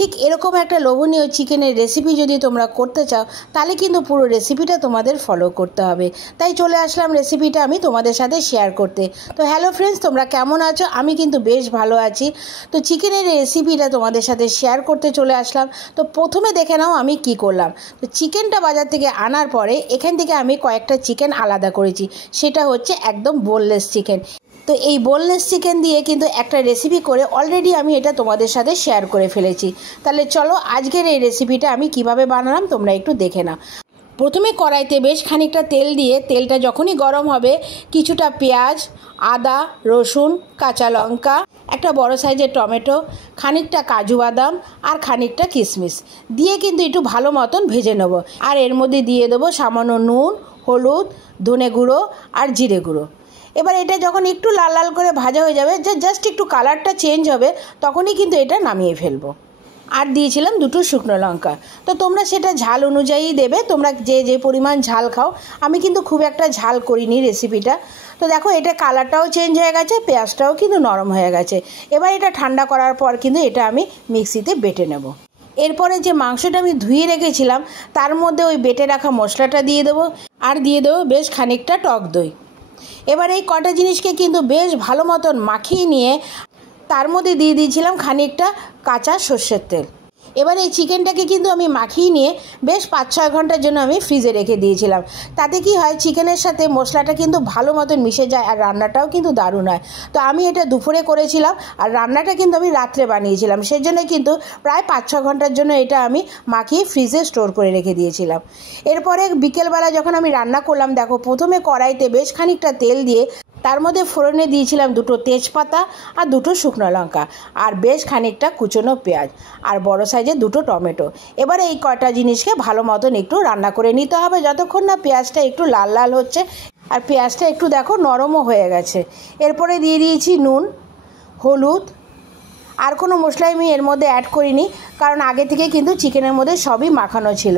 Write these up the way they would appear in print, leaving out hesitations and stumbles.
ঠিক এরকম একটা লোভনীয় চিকেনের রেসিপি যদি তোমরা করতে চাও তাহলে কিন্তু পুরো রেসিপিটা তোমাদের ফলো করতে হবে। তাই চলে আসলাম রেসিপিটা আমি তোমাদের সাথে শেয়ার করতে। তো হ্যালো ফ্রেন্ডস, তোমরা কেমন আছো? আমি কিন্তু বেশ ভালো আছি। তো চিকেনের রেসিপিটা তোমাদের সাথে শেয়ার করতে চলে আসলাম। তো প্রথমে দেখে নাও আমি কি করলাম। তো চিকেনটা বাজার থেকে আনার পরে এখান থেকে আমি কয়েকটা চিকেন আলাদা করেছি। সেটা হচ্ছে একদম বোনলেস চিকেন। তো এই বোনলেস চিকেন দিয়ে কিন্তু একটা রেসিপি করে অলরেডি আমি এটা তোমাদের সাথে শেয়ার করে ফেলেছি। তাহলে চলো আজকের এই রেসিপিটা আমি কিভাবে বানালাম তোমরা একটু দেখে নাও। প্রথমে কড়াইতে বেশ খানিকটা তেল দিয়ে তেলটা যখনই গরম হবে কিছুটা পেঁয়াজ, আদা, রসুন, কাঁচা লঙ্কা, একটা বড় সাইজের টমেটো, খানিকটা কাজু বাদাম আর খানিকটা কিশমিশ দিয়ে কিন্তু একটু ভালো মতন ভেজে নেব। আর এর মধ্যে দিয়ে দেবো সামান্য নুন, হলুদ, ধনে গুঁড়ো আর জিরে গুঁড়ো। এবার এটা যখন একটু লাল লাল করে ভাজা হয়ে যাবে, জাস্ট একটু কালারটা চেঞ্জ হবে, তখনই কিন্তু এটা নামিয়ে ফেলবো। আর দিয়েছিলাম দুটো শুকনো লঙ্কা। তো তোমরা সেটা ঝাল অনুযায়ী দেবে, তোমরা যে পরিমাণ ঝাল খাও। আমি কিন্তু খুব একটা ঝাল করিনি রেসিপিটা। তো দেখো এটা কালারটাও চেঞ্জ হয়ে গেছে, পেঁয়াজটাও কিন্তু নরম হয়ে গেছে। এবার এটা ঠান্ডা করার পর কিন্তু এটা আমি মিক্সিতে বেটে নেব। এরপরে যে মাংসটা আমি ধুয়ে রেখেছিলাম তার মধ্যে ওই বেটে রাখা মশলাটা দিয়ে দেবো। আর দিয়ে দেবো বেশ খানিকটা টক দই। এবার এই কটা জিনিসকে কিন্তু বেশ ভালো মতন মাখিয়ে নিয়ে তার মধ্যে দিয়ে দিয়েছিলাম খানিকটা কাঁচা সর্ষের তেল। এবার এই চিকেনটাকে কিন্তু আমি মাখিয়ে নিয়ে বেশ 5-6 ঘন্টার জন্য আমি ফ্রিজে রেখে দিয়েছিলাম। তাতে কি হয়, চিকেনের সাথে মশলাটা কিন্তু ভালো মতন মিশে যায় আর রান্নাটাও কিন্তু দারুণ হয়। তো আমি এটা দুপুরে করেছিলাম আর রান্নাটা কিন্তু আমি রাত্রে বানিয়েছিলাম। সেজন্য কিন্তু প্রায় 5-6 ঘন্টার জন্য এটা আমি মাখিয়ে ফ্রিজে স্টোর করে রেখে দিয়েছিলাম। এরপরে বিকেলবেলা যখন আমি রান্না করলাম, দেখো প্রথমে কড়াইতে বেশ খানিকটা তেল দিয়ে তার মধ্যে ফোড়নে দিয়েছিলাম দুটো তেজপাতা আর দুটো শুকনো লঙ্কা আর বেশ খানিকটা কুচনো পেঁয়াজ আর বড় সাইজের দুটো টমেটো। এবারে এই কয়টা জিনিসকে ভালো মতন একটু রান্না করে নিতে হবে যতক্ষণ না পেঁয়াজটা একটু লাল লাল হচ্ছে আর পেঁয়াজটা একটু দেখো নরমও হয়ে গেছে। এরপরে দিয়ে দিয়েছি নুন, হলুদ, আর কোনো মশলাই আমি এর মধ্যে অ্যাড করিনি, কারণ আগে থেকে কিন্তু চিকেনের মধ্যে সবই মাখানো ছিল।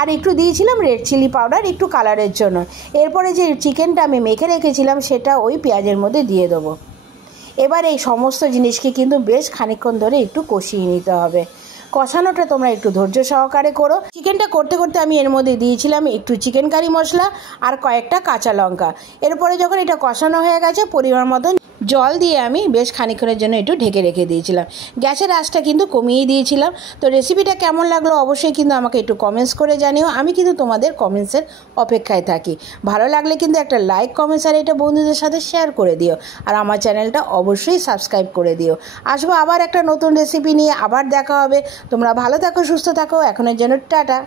আর একটু দিয়েছিলাম রেড চিলি পাউডার একটু কালারের জন্য। এরপরে যে চিকেনটা আমি মেখে রেখেছিলাম সেটা ওই পেঁয়াজের মধ্যে দিয়ে দেবো। এবার এই সমস্ত জিনিসকে কিন্তু বেশ খানিকক্ষণ ধরে একটু কষিয়ে নিতে হবে। কষানোটা তোমরা একটু ধৈর্য সহকারে করো। চিকেনটা করতে করতে আমি এর মধ্যে দিয়েছিলাম একটু চিকেন কারি মশলা আর কয়েকটা কাঁচা লঙ্কা। এরপরে যখন এটা কষানো হয়ে গেছে পরিমাণ মতন জল দিয়ে আমি বেশ খানিকক্ষণের জন্য একটু ঢেকে রেখে দিয়েছিলাম। গ্যাসের আঁচটা কিন্তু কমিয়ে দিয়েছিলাম। তো রেসিপিটা কেমন লাগলো অবশ্যই কিন্তু আমাকে একটু কমেন্টস করে জানিও। আমি কিন্তু তোমাদের কমেন্টসের অপেক্ষায় থাকি। ভালো লাগলে কিন্তু একটা লাইক, কমেন্টস আর এটা বন্ধুদের সাথে শেয়ার করে দিও। আর আমার চ্যানেলটা অবশ্যই সাবস্ক্রাইব করে দিও। আসবো আবার একটা নতুন রেসিপি নিয়ে, আবার দেখা হবে। তোমরা ভালো থাকো, সুস্থ থাকো। এখনের জন্য টাটা।